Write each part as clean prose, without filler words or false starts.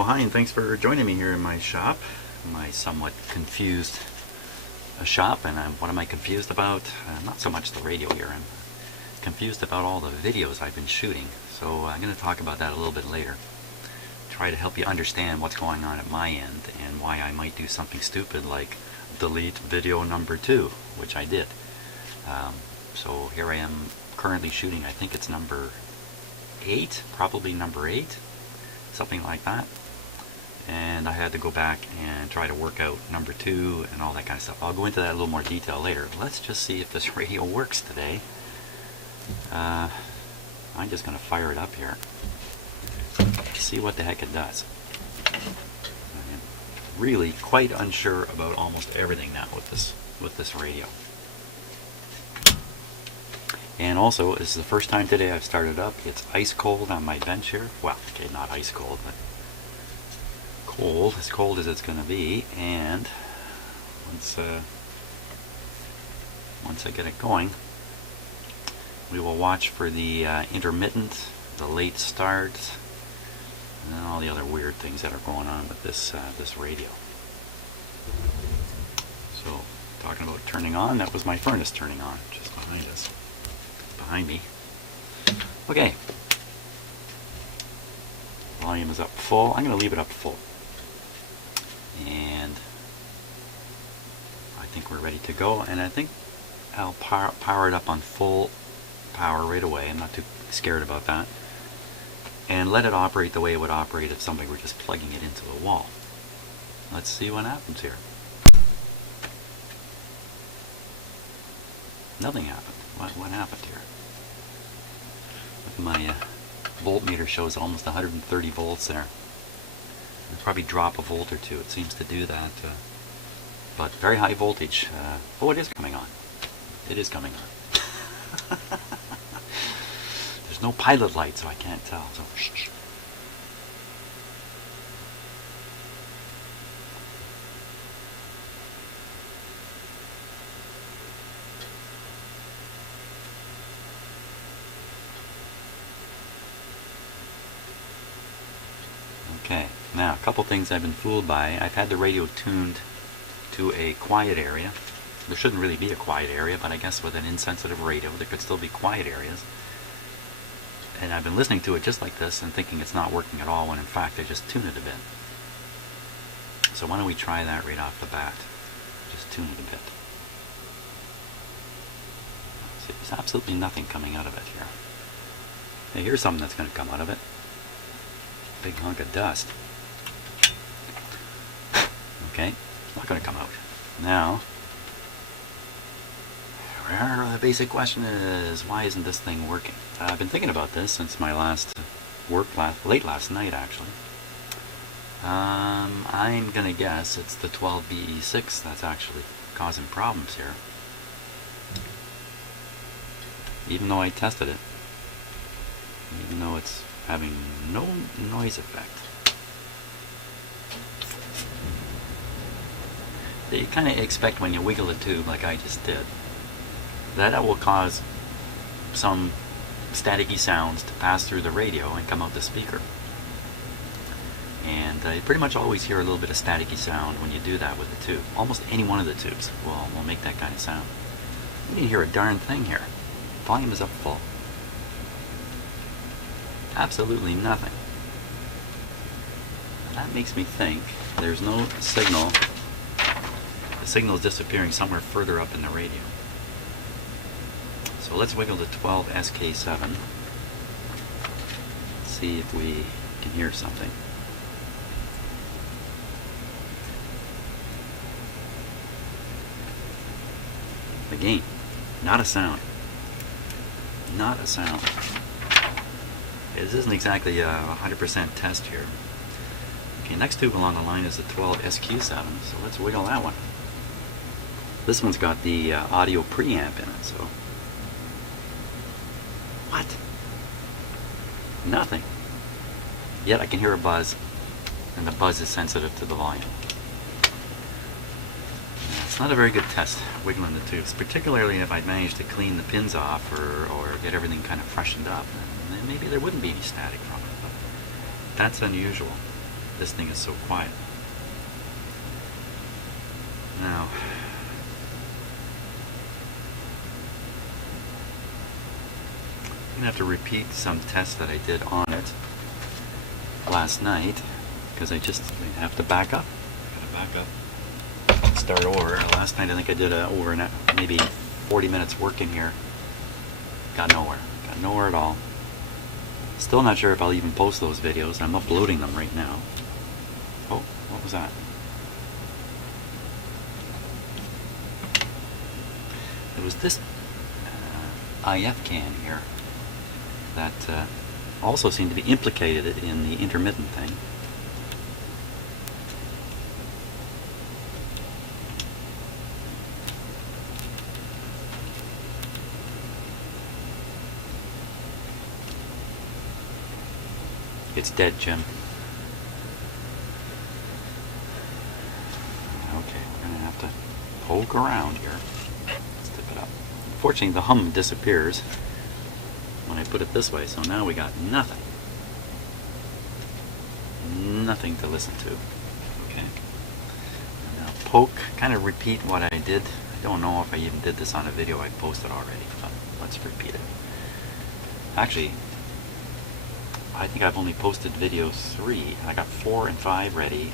Well, hi, and thanks for joining me here in my shop, my somewhat confused shop. And what am I confused about? Not so much the radio here. I'm confused about all the videos I've been shooting. So I'm going to talk about that a little bit later. Try to help you understand what's going on at my end and why I might do something stupid like delete video number 2, which I did. So here I am currently shooting, I think it's number 8, probably number 8, something like that. And I had to go back and try to work out number 2 and all that kind of stuff. I'll go into that in a little more detail later. Let's just see if this radio works today. I'm just going to fire it up here. See what the heck it does. I'm really quite unsure about almost everything now with this radio. And also, this is the first time today I've started up. It's ice cold on my bench here. Well, okay, not ice cold, but cold as it's going to be. And once I get it going, we will watch for the intermittent, the late start, and all the other weird things that are going on with this radio. So, talking about turning on, that was my furnace turning on, just behind us. Behind me. Okay. Volume is up full. I'm going to leave it up full. And I think we're ready to go. And I think I'll power it up on full power right away. I'm not too scared about that. And let it operate the way it would operate if somebody were just plugging it into the wall. Let's see what happens here. Nothing happened. What happened here? My voltmeter shows almost 130 volts there. It'll probably drop a volt or two. It seems to do that. But very high voltage. Oh, it is coming on. It is coming on. There's no pilot light, so I can't tell. So, shh. Okay, now a couple things I've been fooled by. I've had the radio tuned to a quiet area. There shouldn't really be a quiet area, but I guess with an insensitive radio there could still be quiet areas. And I've been listening to it just like this and thinking it's not working at all, when in fact I just tune it a bit. So why don't we try that right off the bat? Just tune it a bit. See, there's absolutely nothing coming out of it here. Hey, here's something that's going to come out of it. Big hunk of dust. Okay, it's not going to come out. Now, the basic question is, why isn't this thing working? I've been thinking about this since my last late last night actually. I'm going to guess it's the 12BE6 that's actually causing problems here. Even though I tested it. Even though it's having no noise effect. You kind of expect when you wiggle the tube like I just did, that will cause some staticky sounds to pass through the radio and come out the speaker. And you pretty much always hear a little bit of staticky sound when you do that with the tube. Almost any one of the tubes will make that kind of sound. You didn't hear a darn thing here. Volume is up full. Absolutely nothing. That makes me think there's no signal. The signal is disappearing somewhere further up in the radio. So let's wiggle the 12SK7. See if we can hear something. Again, not a sound. Not a sound. This isn't exactly a 100% test here. Okay, next tube along the line is the 12SQ7, so let's wiggle that one. This one's got the audio preamp in it, so... What? Nothing. Yet I can hear a buzz, and the buzz is sensitive to the volume. It's not a very good test, wiggling the tubes, particularly if I'd managed to clean the pins off or get everything kind of freshened up. Then maybe there wouldn't be any static from it, but that's unusual. this thing is so quiet. Now, I'm going to have to repeat some tests that I did on it last night, because I have to back up. I gotta back up, start over. Last night I think I did over maybe 40 minutes work in here. Got nowhere at all. Still not sure if I'll even post those videos. I'm uploading them right now. Oh, what was that? It was this IF can here that also seemed to be implicated in the intermittent thing. It's dead, Jim. Okay, we're going to have to poke around here. Let's tip it up. Unfortunately, the hum disappears when I put it this way, so now we got nothing. Nothing to listen to. Okay. And now poke, kind of repeat what I did. I don't know if I even did this on a video I posted already, but let's repeat it. Actually, I think I've only posted video 3. I got 4 and 5 ready.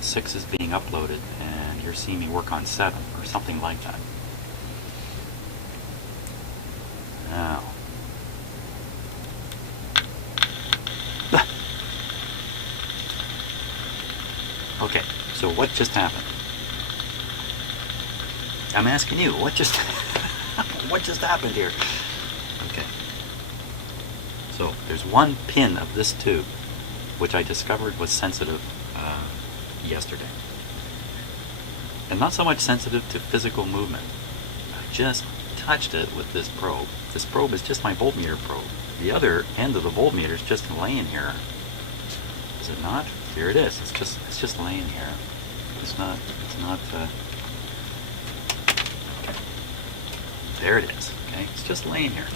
6 is being uploaded, and you're seeing me work on 7 or something like that. Now, okay, so what just happened? I'm asking you, what just what just happened here? Okay. So there's one pin of this tube which I discovered was sensitive yesterday. And not so much sensitive to physical movement. I just touched it with this probe. This probe is just my voltmeter probe. The other end of the voltmeter is just laying here. Is it not? Here it is. It's just laying here. It's not okay. There it is. Okay, it's just laying here.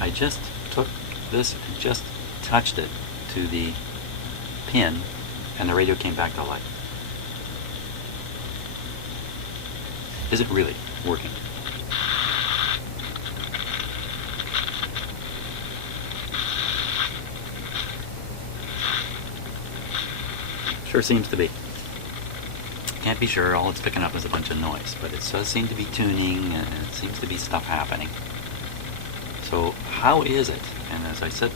I just took this and just touched it to the pin, and the radio came back to life. Is it really working? Sure seems to be. Can't be sure. All it's picking up is a bunch of noise, but it does seem to be tuning, and it seems to be stuff happening. So how is it? And as I said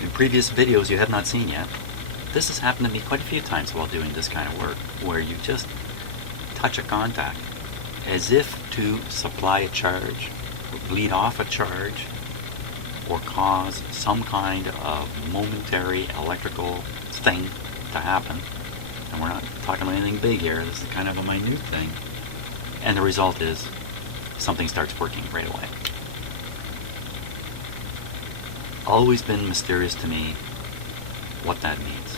in previous videos you have not seen yet, this has happened to me quite a few times while doing this kind of work, where you just touch a contact as if to supply a charge, or bleed off a charge, or cause some kind of momentary electrical thing to happen. And we're not talking about anything big here, this is kind of a minute thing. And the result is something starts working right away. Always been mysterious to me what that means.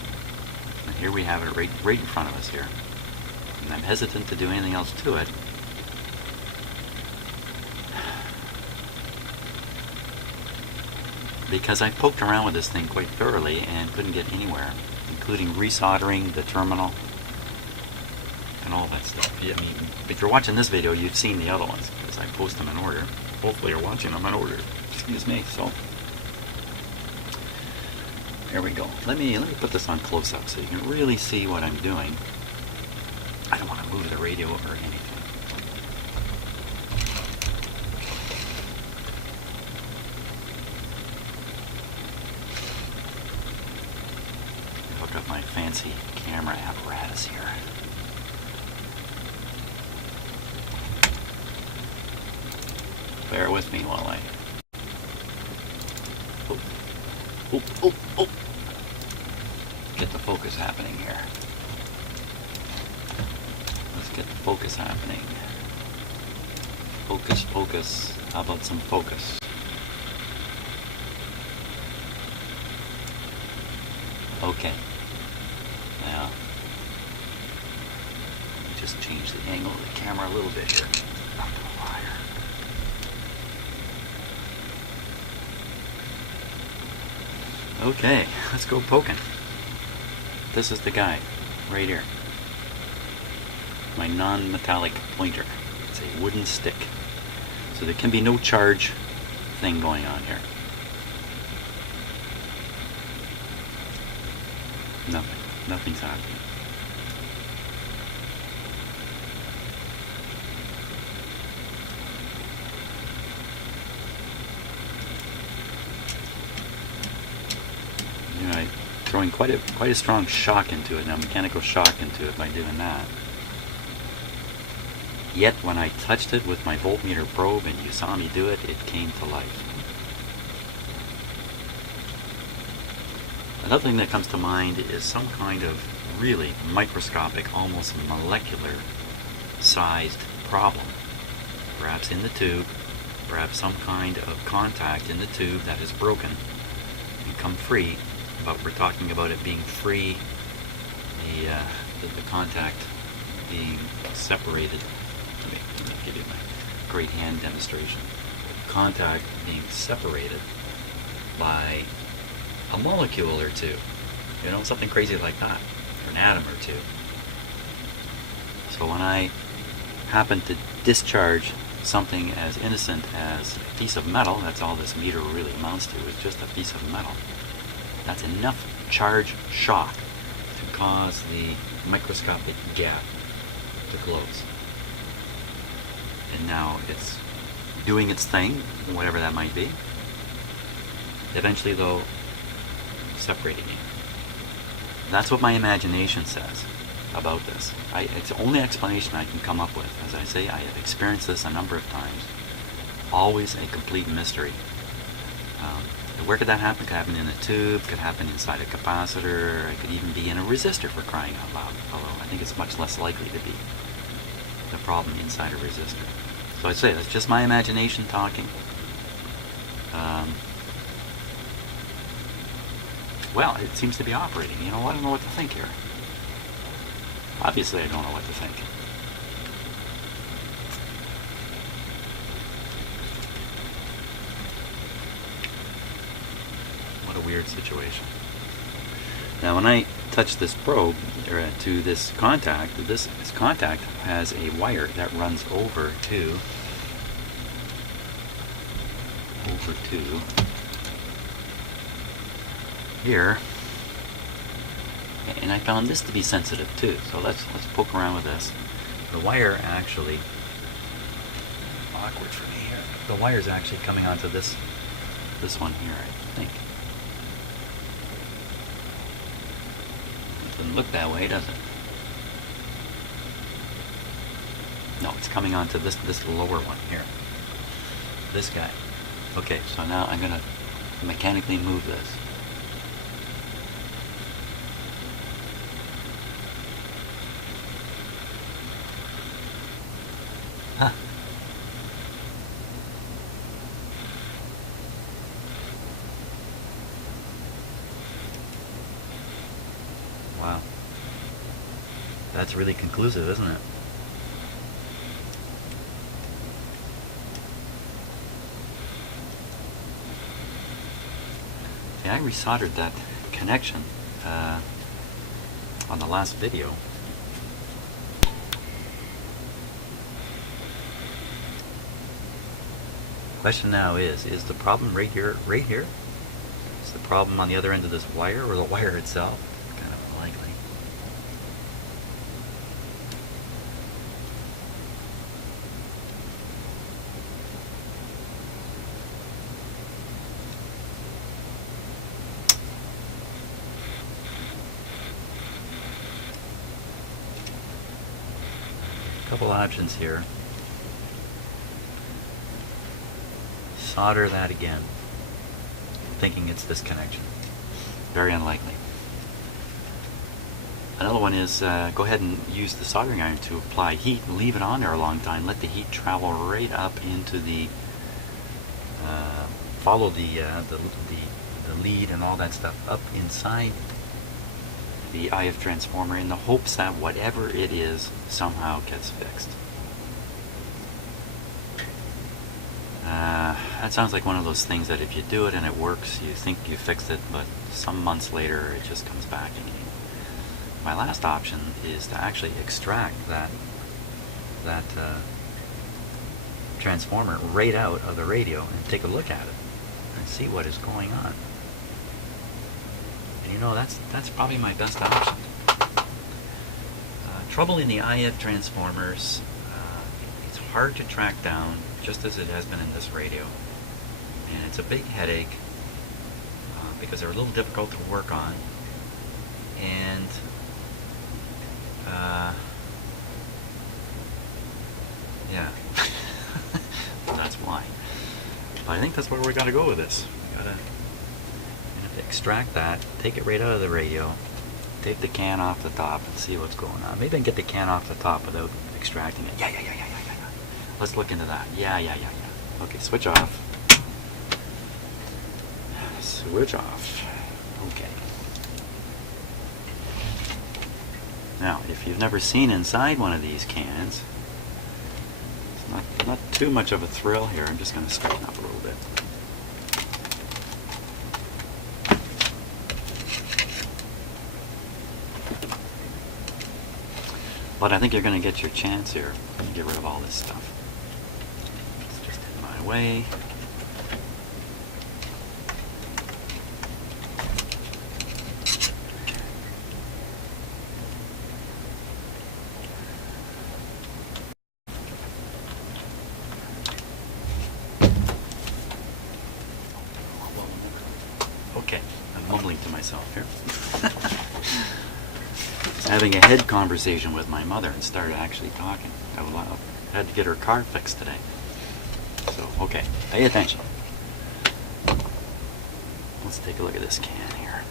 And here we have it right in front of us here. And I'm hesitant to do anything else to it. Because I poked around with this thing quite thoroughly and couldn't get anywhere, including resoldering the terminal and all that stuff. I mean, if you're watching this video, you've seen the other ones, because I post them in order. Hopefully you're watching them in order. Excuse me. So there we go. Let me put this on close up so you can really see what I'm doing. I don't want to move the radio or anything. Hook up my fancy camera apparatus here. Bear with me while I... Oh. Get the focus happening here. Let's get the focus happening. Focus. How about some focus? Okay. Now, let me just change the angle of the camera a little bit here. Up a little higher. Okay, let's go poking. this is the guy right here. My non-metallic pointer. It's a wooden stick. So there can be no charge thing going on here. Nothing's happening. I'm throwing quite a strong shock into it now, mechanical shock into it by doing that. Yet when I touched it with my voltmeter probe and you saw me do it, it came to life. Another thing that comes to mind is some kind of really microscopic, almost molecular sized problem. Perhaps in the tube, perhaps some kind of contact in the tube that is broken and come free, but we're talking about it being free, the contact being separated. Let me give you my great hand demonstration. Contact being separated by a molecule or two, something crazy like that, or an atom or two. So when I happen to discharge something as innocent as a piece of metal, that's all this meter really amounts to, is just a piece of metal. That's enough charge shock to cause the microscopic gap to close. And now it's doing its thing, whatever that might be. Eventually, though, separating you. That's what my imagination says about this. It's the only explanation I can come up with. As I say, I have experienced this a number of times. Always a complete mystery. Where could that happen? It could happen in a tube, could happen inside a capacitor, it could even be in a resistor, for crying out loud. Although I think it's much less likely to be the problem inside a resistor. So I'd say that's just my imagination talking. Well, it seems to be operating. I don't know what to think here. Obviously, I don't know what to think. What a weird situation. Now, when I touch this probe to this contact has a wire that runs over to here, and I found this to be sensitive too. So let's poke around with this. The wire actually, awkward for me here. The wire is actually coming onto this one here, I think. It doesn't look that way, does it? No, it's coming onto this lower one here. This guy. Okay, so now I'm gonna mechanically move this. Huh. Wow. That's really conclusive, isn't it? I resoldered that connection on the last video. Question now is the problem right here? Is the problem on the other end of this wire, or the wire itself? Kind of unlikely. Couple options here. Solder that again, thinking it's this connection. Very unlikely. Another one is go ahead and use the soldering iron to apply heat, leave it on there a long time, let the heat travel right up into the follow the lead and all that stuff up inside the IF transformer, in the hopes that whatever it is somehow gets fixed. That sounds like one of those things that if you do it and it works, you think you fixed it, but some months later it just comes back again. my last option is to actually extract that transformer right out of the radio and take a look at it and see what is going on. And you know, that's probably my best option. Trouble in the IF transformers, it's hard to track down, just as it has been in this radio. And it's a big headache because they're a little difficult to work on. And yeah, that's why. But I think that's where we got to go with this. We have to extract that, take it right out of the radio, take the can off the top, and see what's going on. Maybe I can get the can off the top without extracting it. Yeah. Let's look into that. Yeah. Okay, switch off. Switch off. Okay. Now, if you've never seen inside one of these cans, it's not too much of a thrill here. I'm just going to straighten up a little bit. But I think you're going to get your chance here when you get rid of all this stuff. It's just in my way. Okay, I'm mumbling to myself here. Having a head conversation with my mother and started actually talking. I had to get her car fixed today. So, okay, pay attention. Let's take a look at this can here.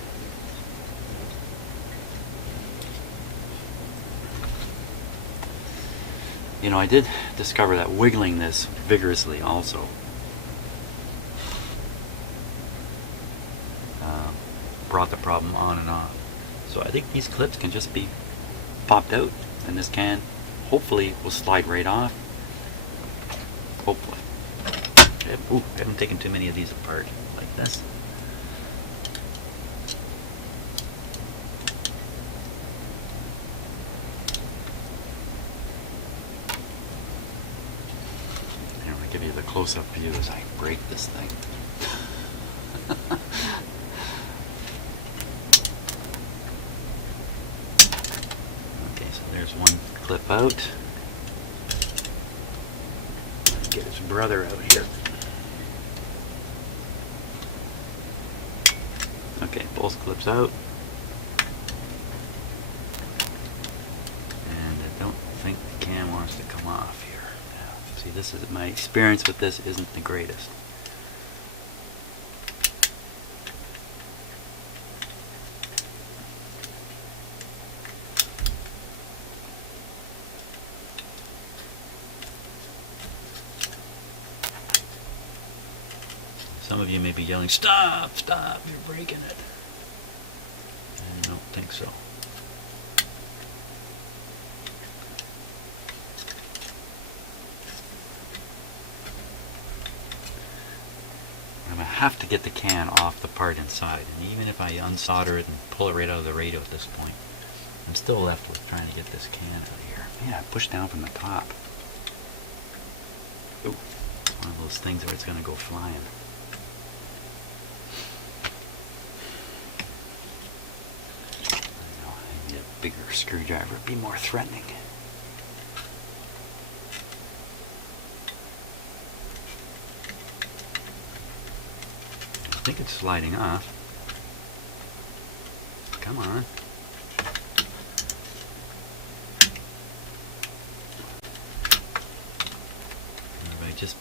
You know, I did discover that wiggling this vigorously also brought the problem on and off. So I think these clips can just be popped out, and this can hopefully will slide right off. Hopefully. Ooh, I haven't taken too many of these apart like this. Here, I'm going to give you the close-up view as I break this thing. There's one clip out. Let's get his brother out here. Okay, both clips out. And I don't think the can wants to come off here. See, this is my experience with this isn't the greatest. Some of you may be yelling, "Stop, stop, you're breaking it." I don't think so. I'm going to have to get the can off the part inside. And even if I unsolder it and pull it right out of the radio at this point, I'm still left with trying to get this can out of here. Yeah, push down from the top. Ooh, it's one of those things where it's going to go flying. Bigger screwdriver would be more threatening. I think it's sliding off. Come on. If I just